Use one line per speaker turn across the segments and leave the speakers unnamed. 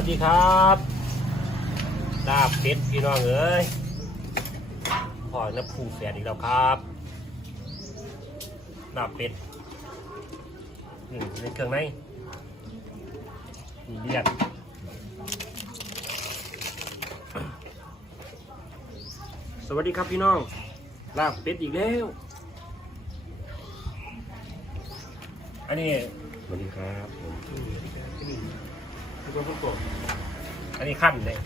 สวัสดีครับลาบเป็ดพี่น้องเอ้ยพ่อน้ำผู้แฝดอีกแล้วครับลาบเป็ด นี่ในเครื่องในมีเลียดสวัสดีครับพี่น้องลาบเป็ดอีกแล้ว อันนี้
สวัสดีครับ ผม
ทุกคนทุกคนอันนี้ขั้นเลย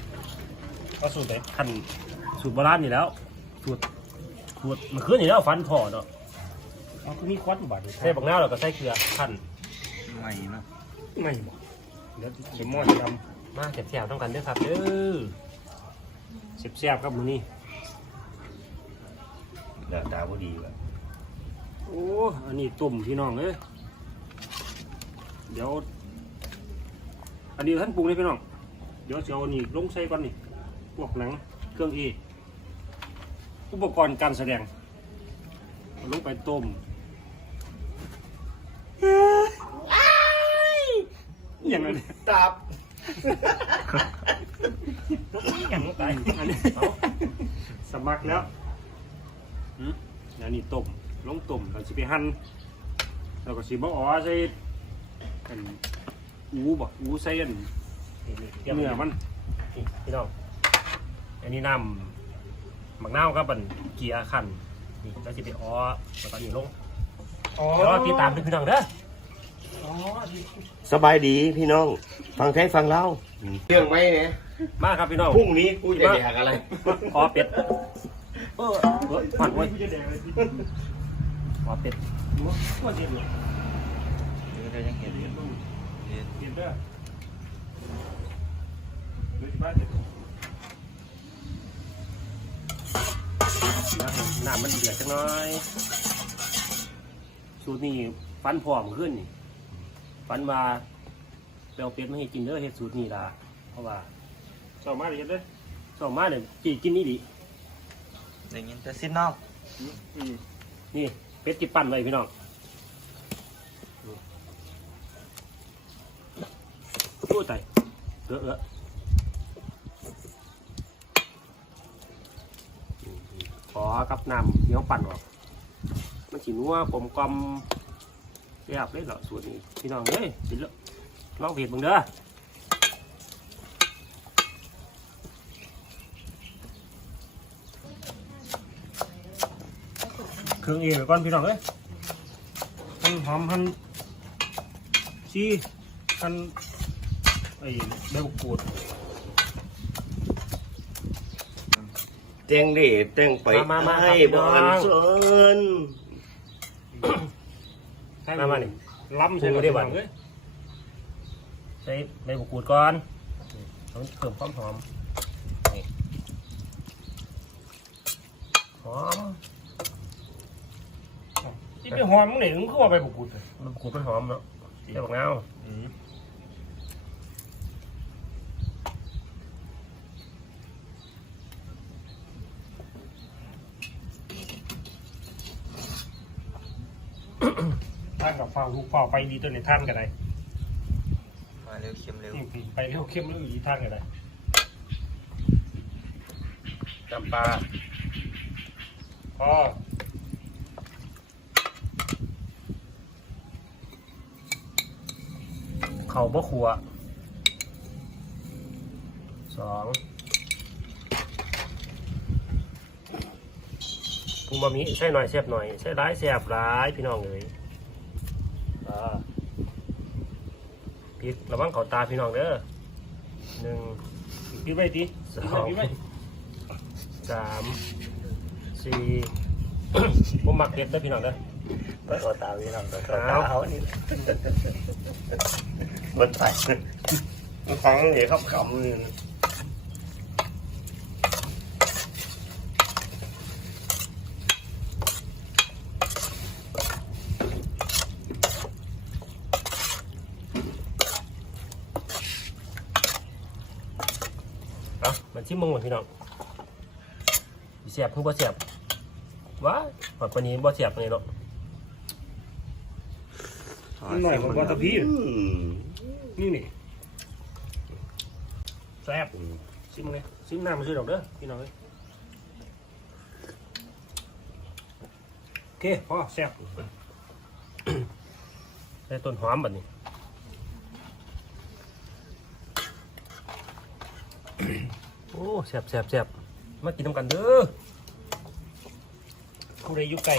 ก็สูตรเลยขั้นสูตรโบราณอยู่แล้ว สูตรสูตรมันขึ้นอยู่แล้วฟันพอเนาะ
อ๋อก็มีควัดบัตร
ใส่บักนาวเราก็ใส่เกลือขั้น
ใหม่เนาะ
ไม่บอกเดี๋ยว
เข็มหม้อด
มาแซ่บๆต้องกันเด้อครับเด้อแซ่บๆครับมื้อนี้ำ
ดาดาพอดีว่ะ
โอ้ อันนี้ตุ่มพี่น้องเอ้ยเดี๋ยว อันนี้ท่านปรุงเลยพี่น้อง เดี๋ยวจะเอานี่ลงใส่ก่อนนี่พวกหนังเครื่องเออุปกรณ์การแสดงเอาลงไปต้มอย่างไร
ตับ
อย่างไรอันนี้เอาสมัครแล้วหืมเดี๋ยวนี่ต้มลงต้มเราจะไปหั่นเราก็สิบ่อ๋อใส่อัน อูบ่อูใส่อันเนื้อมันนี่พี่น้องอันนี้น้ำหมักนาวกับอันเกียร์ขันนี่เราจะไปอ๋อแล้วก็นี่ลง
อ๋อ
เดี๋ยวเราติดตามด้วยพี่น้องเด้อ
สบายดีพี่น้อง ฟังไทยฟังเล่าเรื่องไหมเนี่ย
มาครับพี่น้อง
พรุ่งนี้กูจะแดกอะไร
ขอเป็ดเออเออผ่านไว้ขอเป็ดว่าเจ็บอยู่
เรายังเห็น อยู่
เจ็บเด้อน้ำมันเดือดจังน้อย สูตรนี้ฟันผอมขึ้นนี่ฟันว่าเปลวเป็ดไม่ให้กินเด้อเฮ็ดสูตรนี้ล่ะ เพราะว่าชอบมากเลยเฮ็ดเด้อชอบมากเลยจีกินนี่ดิ
ได้ยินแต่สิ้นนอก
นี่เป็ดที่ปั้นไว้พี่น้อง พูดใจเออเออขอกับน้ำเดี๋ยวปั่นออก มันสีนัวผมกลมแซ่บเลยเหรอสูตรนี้พี่น้องเอ้ยสิลลองเผ็ดมึงเด้อเครื่องเองก่อนพี่น้องเอ้ยหั่นหอมหั่นชีหั่น ไอ้ใบมะกรูด
แจ้งเดชแจ้งไป
มามามา
ให้
ครับ
บอ
พี่
ล
น้อง
สน
มามานี่ล้ำใส่ได้บ้างใส่ใบมะกรูดก่อนนี่เพิ่มความหอมนี่หอม
ที่ไปหอมมึงไหนมึงเข้ามาไปบุกุดเลย
ใบมะกรูดมันหอมเนาะใส่บักนาวท่านกับ เฝ้าลูกเฝ้าไปดีตัวในท่านกันได
มาเร็วเค็มเร็ว
อืมไปเร็วเข้มแล้วอีท่านกันไดจำปลาพอเขาบ่ขัวสองปูมามิใส่หน่อยแซ่บหน่อยใส่ร้ายแซ่บร้ายพี่น้องเลยอ่า พริกระวังเขาตาพี่น้องเด้อหนึ่ง
พี่ไว้ดิ
สอง
พี่ไว้
สามสี่ผมมักเก็บได้อพี่น้องเด้อ
ไปขอตาพี่น้องไปขอ
เอา
ตาเขานี่มันใส่ฟังเดี๋ยวเขาขำนี่
เอามัน ชิมมึงหมดพี่น้องสิเสียบคือบ่เสียบว้าหอดปานนี้บ่เสียบเลยหรอก
หน่อยของวัตพี
อืม
นี่นี่
แซ่บ
อืม
ซิมเลยซิมน้ำมันซื้อดอกเด้อพี่น้องเอ้ยโอเคพอแซ่บใส่ต้นหอมแบบนี้ โอ้แซ่บแซ่บแซ่บมากินน้ำกันเด้อผู้ใดอยู่ไกล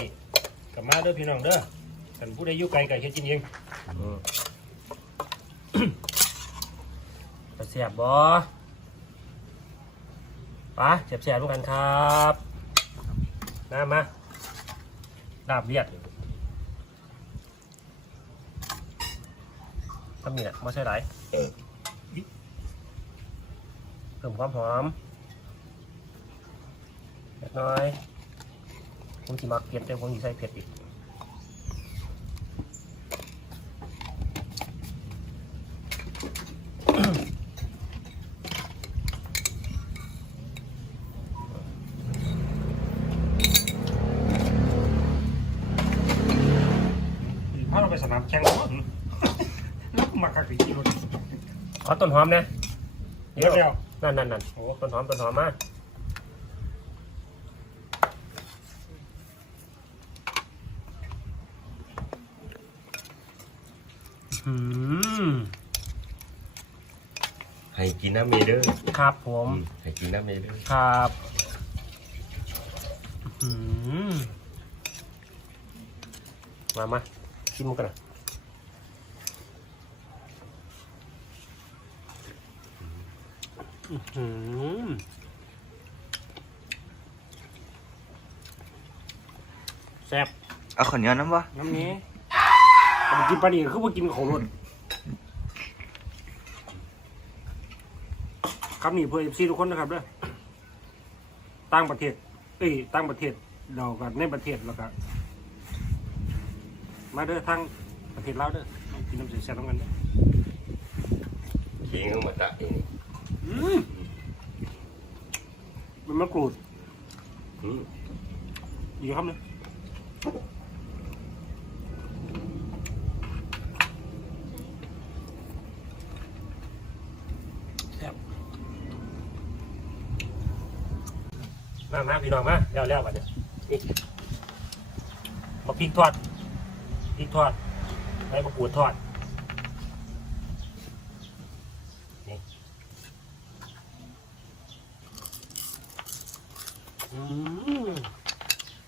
กลับมาเด้อพี่น้องเด้อกันผู้ใดอยู่ไกลไก่เฮ็ดกินเองจะแซ่บบ่ไปแซ่บแซ่บๆด้วยกันครับน้ามาดาบเลียดทำนี่แหละไม่ใช่ไร
เออ
เพิ่มความหอมเล็กน้อย ผมสิมักเผ็ดแต่ผมสิใส่เผ็ดอีกถ้าเราไปสนามแข่งแล้วแล้วมากักกี่กิโลขอต้นหอมนะ
เดี๋ยวเดี๋ยว
นั่นนั่นนั่นโอ้ต้นหอมต้นหอมมาอืม
ให้กินน้ำเมเดอร์
ครับผม
ให้กินน้ำเมเดอร์
ครับอืมมามาชิมกันนะอื้อหือ แซ่บ
เอาขาวเหนียวน้ำวะ
น้ำนี้ผมกินปลาดีคือว่ากินของรสคำนี้เพื่อเอฟซีทุกคนนะครับเด้อต่างประเทศเอ้ยต่างประเทศเรากันในประเทศแล้วก็มาเด้อทางประเทศลาวเด้อมากินน้ำใสแซ่บๆกันเด้อ
เคียงเข้า มาตะเอง
อืมมันมะกรูด
อืม
ดีครับเนี่ยแซ่บมามาพี่น้องมาแล้วแล้วบัดเนี่ยนี่มาพริกทอดพริกทอดใบมะกรูดทอดนี่อืม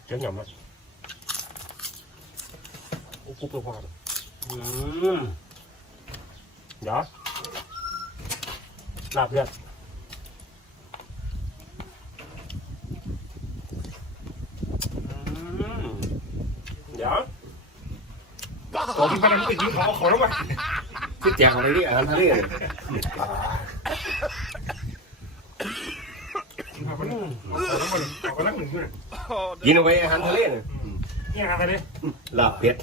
เจ๋งหยำเลยโอ้กุ๊บเลยพอเลยอืมเดี๋ยวลาบเลือดอืมเดี๋ยวตัวที่พนันติดยิ้มขอขอแล้วมา
ที่แจกอะไรนี่อาหาร ทะเลเนี่ย
ขอแล้วมาขอแล้วหนึ่งด้วย
กินเอาไว้อาหารทะเลเนี่ย
นี่ครับอะไร
ลาบเป็ด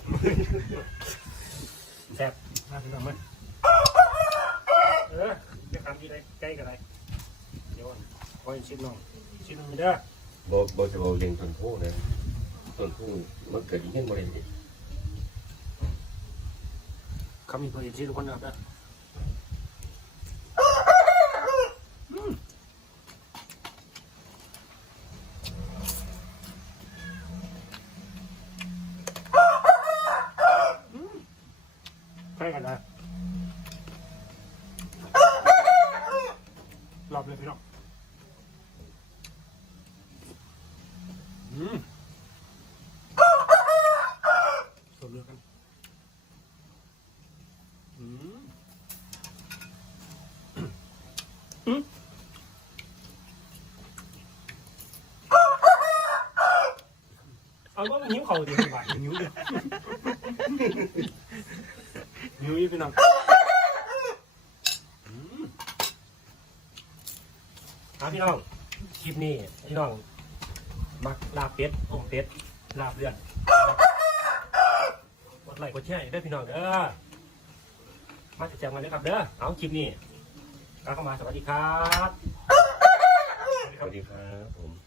แซ่บน่าสนใจไหมเออจะทำที่ใดใกล้กันไรเดี๋ยวก่อนคอยชิมหน่อยชิมหน่อยเด้อ
บ่บ่จะบ่เลี้ยงต้นโพนะต้นโพมันเกิดอีกยังบ่ได้เด็ด
เขามีเพื่อนที่ทุกคนนะครับนะใกล้กันนะ รอบเลยพี่น้องอืมสดเลือกกันอืมอืมเอาก็นิ้วเขาดีกว่านิ้วเดียวนิ้วยี่พี่น้องอืม ครับพี่น้องคลิปนี้พี่น้อง มักลาเป็ดต้มเป็ดลาเลือดกดไลค์กดแชร์ให้ด้พี่น้องเด้อมาติดตามกันเลยครับเด้อเอาคลิปนี้กลาเข้ามาสวัสดีครับ
สวัสดีครับผม